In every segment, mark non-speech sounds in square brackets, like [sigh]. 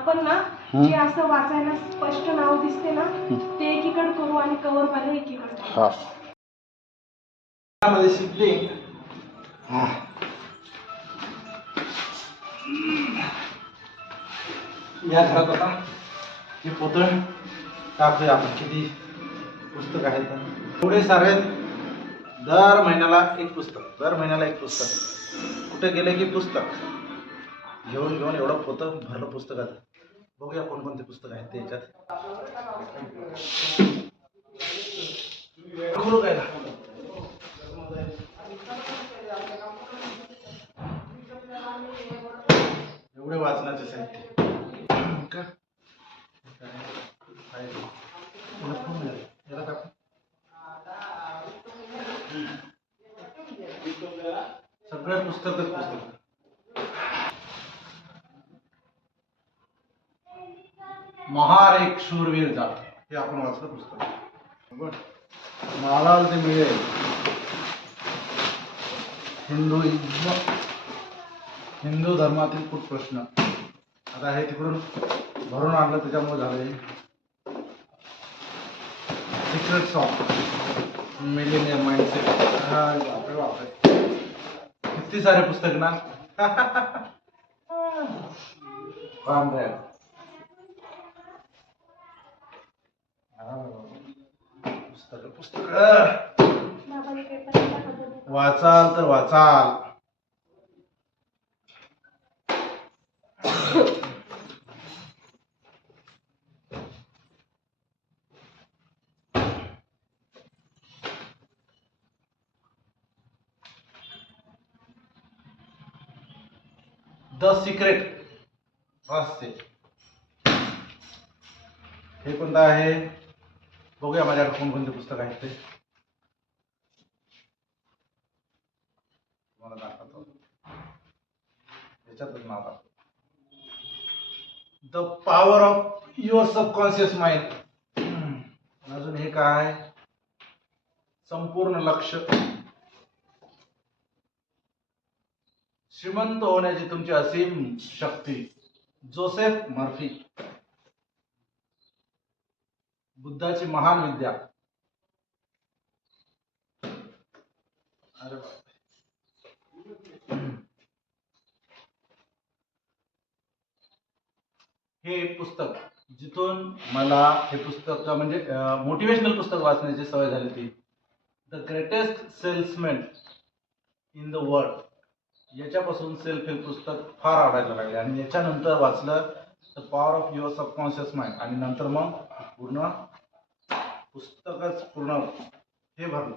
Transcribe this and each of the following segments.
आपण ना? जे असं वाचायला स्पष्ट नाव दिसते ना ते एकीकडे करू आणि कव्हर वाले एकीकडे. हा. मध्ये शिकते या घरात आता हे पोतळ टाकूया आपण. किती पुस्तक आहेत. एवढे सारे दर महिन्याला एक पुस्तक. दर महिन्याला एक पुस्तक. कुठे गेले की पुस्तक? घेऊन घेऊन एवढं पोतं भरलं पुस्तकात बघूया कोणकोणते पुस्तक आहेत ते याच्यात. खोलू काय ना एवढे वाचनाचे साहित्य. का? काय? पुस्तकच पुस्तक. महार एक शूरवीर जात हे आपण वाचलं पुस्तक. बरं मालाल ते मिळेल हिंदुइझम हिंदू धर्मातील खूप प्रश्न. आता हे तिकडून भरून आणलं त्याच्यामुळे झाले सिक्रेट सॉन्ग मिलेनियम माइंडसेट बापरे बापरे. किती सारे पुस्तक ना [laughs] काम रे पुस्तक पुस्तक बाबाने पेपर टाकत होते. वाचाल तर वाचाल. The secret. असते हे कोणतं आहे? बघूया माझ्याकडे कोणकोणते पुस्तक आहेत ते. तुम्हाला दाखवतो. याच्यातच नाव दाखवतो the power of your subconscious mind अजून हे काय? संपूर्ण लक्ष. श्रीमंत होण्याची तुमची असीम शक्ती. Joseph Murphy. बुद्धाची महान विद्या. अरे हे पुस्तक जिथून मला हे पुस्तक म्हणजे मोटिवेशनल पुस्तक वाचण्याची सवय झाली ती the greatest salesman in the world याच्यापासून सेल्फ हेल्प पुस्तक फार आवडायला लागले. आणि याच्यानंतर वाचलं the power of your subconscious mind आणि नंतर मग पूर्ण पुस्तकच पूर्ण हे भरलं.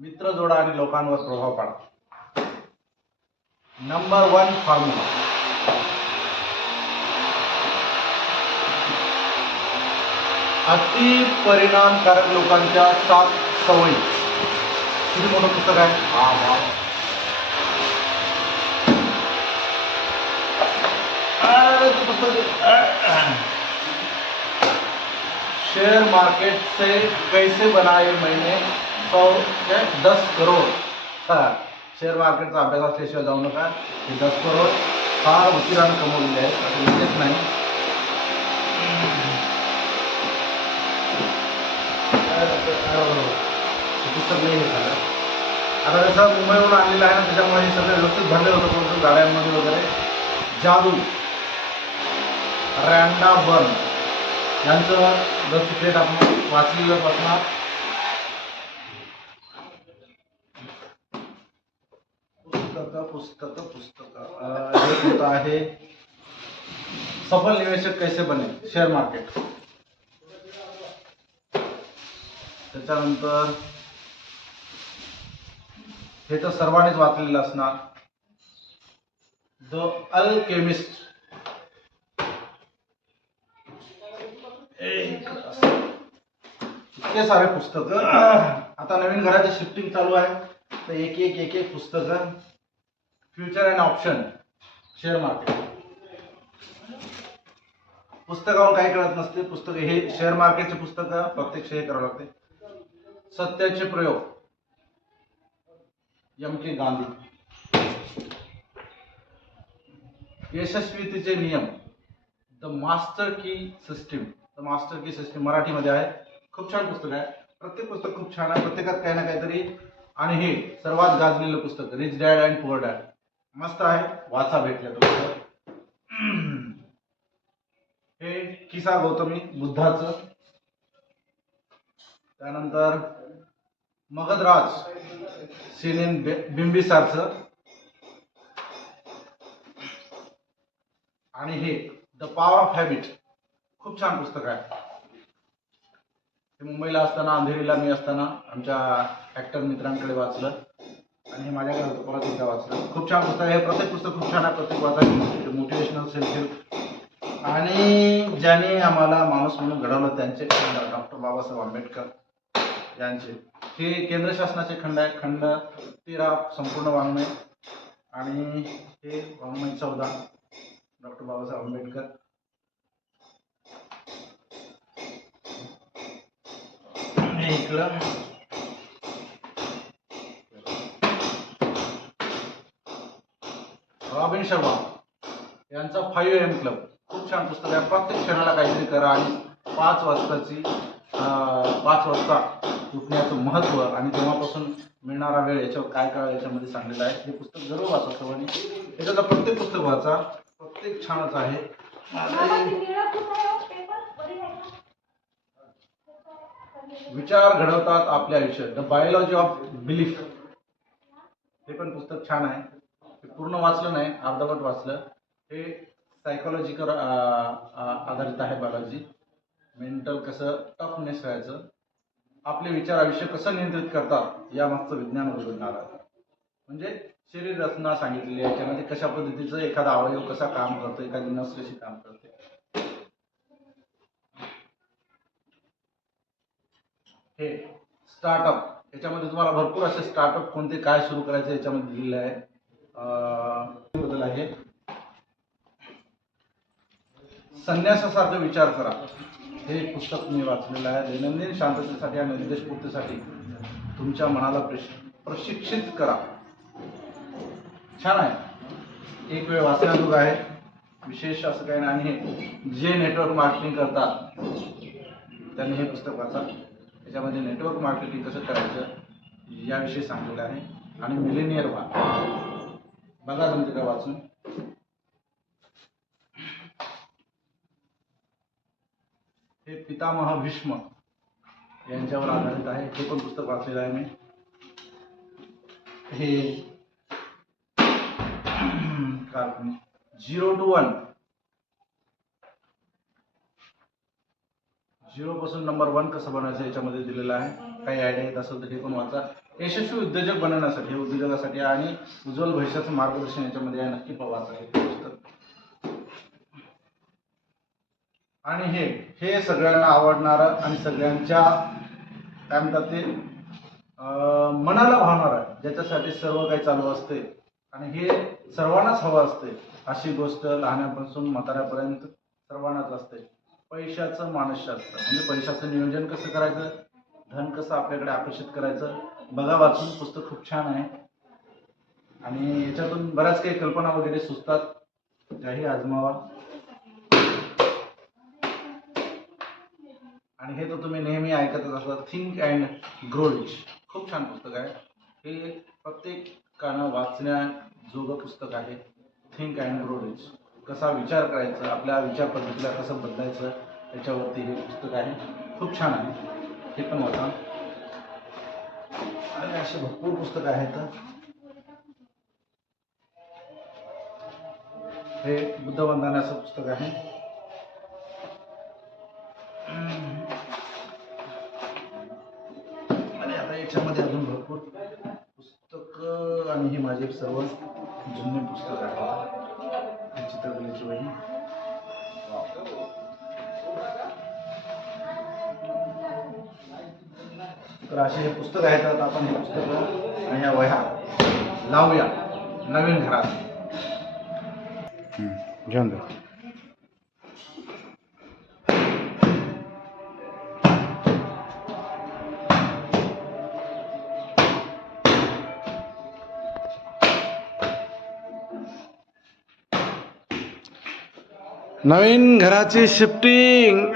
मित्र जोडा आणि लोकांवर प्रभाव पाडा नंबर वन फॉर्म्युला अति परिणामकारक लोकांच्या सात सवयी. किती मोठं पुस्तक आहे? हा वा शेयर मार्केट से कैसे बनाए मैंने सौ ते दस करोड. हा. शेअर मार्केटचा अभ्यास असल्याशिवाय जाऊ नका. हे दस करोड फार उशिरानं कमवलेले आहेत. असं विशेष नाही. पुस्तक नाही हे झालं. आता जसं मुंबईवरून आणलेलं आहे ना त्याच्यामुळे हे सगळं व्यवस्थित भरले होतं परंतु गाड्यांमध्ये वगैरे. जादू. Rhonda Byrne. यांचं द सिक्रेट आपण वाचलेलं असणार पुस्तक पुस्तक. पुस्तक हे आहे? सफल निवेशक कैसे बने? Share market. त्याच्यानंतर हे तर सर्वांनीच वाचलेलं असणार. द अल्केमिस्ट इतके सारे पुस्तक. आता नवीन घराची शिफ्टिंग चालू आहे. तर एक एक एक एक पुस्तक. Future and option share market पुस्तकावर काही कळत नसते. पुस्तक हे शेअर मार्केटचे पुस्तक. प्रत्यक्ष हे करावं लागते. सत्याचे प्रयोग. एम के गांधी. यशस्वीतेचे नियम. The master key system the master key system मराठीमध्ये आहे. खूप छान पुस्तक आहे. प्रत्येक पुस्तक खूप छान आहे. प्रत्येकात काही ना काहीतरी. आणि हे सर्वात गाजलेलं पुस्तक rich dad and poor dad मस्त आहे. वाचा भेटल्या तुम्हाला. हे किसा गौतमी बुद्धाचं. त्यानंतर मगधराज सिनेन बिंबिसारचं. आणि हे द पॉवर ऑफ हॅबिट खूप छान पुस्तक आहे. हे मुंबईला असताना अंधेरीला मी असताना आमच्या ॲक्टर मित्रांकडे वाचलं. आणि हे माझ्याकडे होतं परत एकदा वाचलं. खूप छान पुस्तक आहे. हे प्रत्येक पुस्तक खूप छान आहे. प्रत्येक वाचा मोटिवेशनल सेल्फ हेल्प आणि ज्याने आम्हाला माणूस म्हणून घडवलं त्यांचे डॉक्टर बाबासाहेब आंबेडकर यांचे. हे केंद्र शासनाचे खंड आहे. खंड तेरा संपूर्ण वाङ्मय आणि हे वाङ्मय चौदा. डॉक्टर बाबासाहेब आंबेडकर. हे इकडं. रॉबिन शर्मा यांचा फाईव्ह एम क्लब. खूप छान पुस्तक आहे. प्रत्येक क्षणाला काहीतरी करा आणि पाच वाजताची पाच वाजता उठण्याचं महत्त्व आणि तेव्हापासून मिळणारा वेळ याच्यावर काय काय याच्यामध्ये सांगलेलं आहे हे पुस्तक जरूर वाचा सर्वांनी. याच्यातलं प्रत्येक पुस्तक वाचा प्रत्येक छानच आहे. ते? विचार घडवतात आपले आयुष्य द बायोलॉजी ऑफ बिलीफ हे पण पुस्तक छान आहे. हे पूर्ण वाचलं नाही अर्धवट वाचलं. हे सायकोलॉजिकल आधारित आहे बायोलॉजी मेंटल कसं टफनेस व्हायचं? आपले विचार आयुष्य कसं नियंत्रित करतात? यामागचं विज्ञान उलगडणार आहे म्हणजे शरीर रचना सांगितलेली आहे. याच्यामध्ये कशा पद्धतीचं एखादा अवयव कसा काम करतो एखादी नस कशी काम करते? हे स्टार्टअप याच्यामध्ये तुम्हाला भरपूर असे स्टार्टअप कोणते काय सुरू करायचे याच्यामध्ये दिलेले आहे. बदल आहे. संन्यासासारखं विचार करा. हे पुस्तक मी वाचलेलं आहे. दैनंदिन शांततेसाठी आणि निर्देशपूर्तीसाठी तुमच्या मनाला प्रश प्रशिक्षित करा. छान आहे. एक वेळ वाचण्याजोग आहे. विशेष असं काही नाही. हे जे नेटवर्क मार्केटिंग करतात त्यांनी हे पुस्तक वाचा. त्याच्यामध्ये नेटवर्क मार्केटिंग कसं करायचं याविषयी सांगलेलं आहे. आणि मिलेनियर व्हा. बघा जमते का वाचून? हे पितामह भीष्म यांच्यावर आधारित आहे. हे पण पुस्तक वाचलेलं आहे मी. हे झिरो टू वन. झिरो पासून नंबर वन कसं बनायचं याच्यामध्ये दिलेलं आहे. काही आयडिया येत असेल तर हे पण वाचा. यशस्वी उद्योजक बनवण्यासाठी उद्योजकासाठी आणि उज्ज्वल भविष्याचं मार्गदर्शन याच्यामध्ये नक्की प- वाचा हे पुस्तक. आणि हे हे सगळ्यांना असणारं आणि सगळ्यांच्या काय म्हणतात ते मनाला भावणार ज्याच्यासाठी सर्व काही चालू असते. आणि हे सर्वांनाच हवं असते. अशी गोष्ट लहानापासून म्हाताऱ्यापर्यंत सर्वांनाच असते. पैशाचं मानसशास्त्र म्हणजे पैशाचं नियोजन कसं करायचं? धन कसं आपल्याकडे आकर्षित करायचं? बघा वाचून पुस्तक खूप छान आहे. आणि याच्यातून बऱ्याच काही कल्पना वगैरे सुचतात. त्याही आजमावा. आणि हे तर तुम्ही नेहमी ऐकतच असतात. थिंक अँड ग्रो रिच खूप छान पुस्तक आहे. हे प्रत्येकानं वाचण्याजोगं पुस्तक आहे. थिंक अँड ग्रो रिच कसा विचार करायचा आपल्या विचार पद्धतीला कसं बदलायचं याच्यावरती हे पुस्तक आहे. खूप छान आहे. हे पण वाचा. आणि असे भरपूर पुस्तकं आहेत. हे बुद्धवंदनाचं पुस्तक आहे. माझे सर्व जुने पुस्तक आहे चित्रकलेची वही. तर असे हे पुस्तक आहेत. आता आपण हे पुस्तकं आणि या वह्या लावूया नवीन घरात. नवीन घराची शिफ्टिंग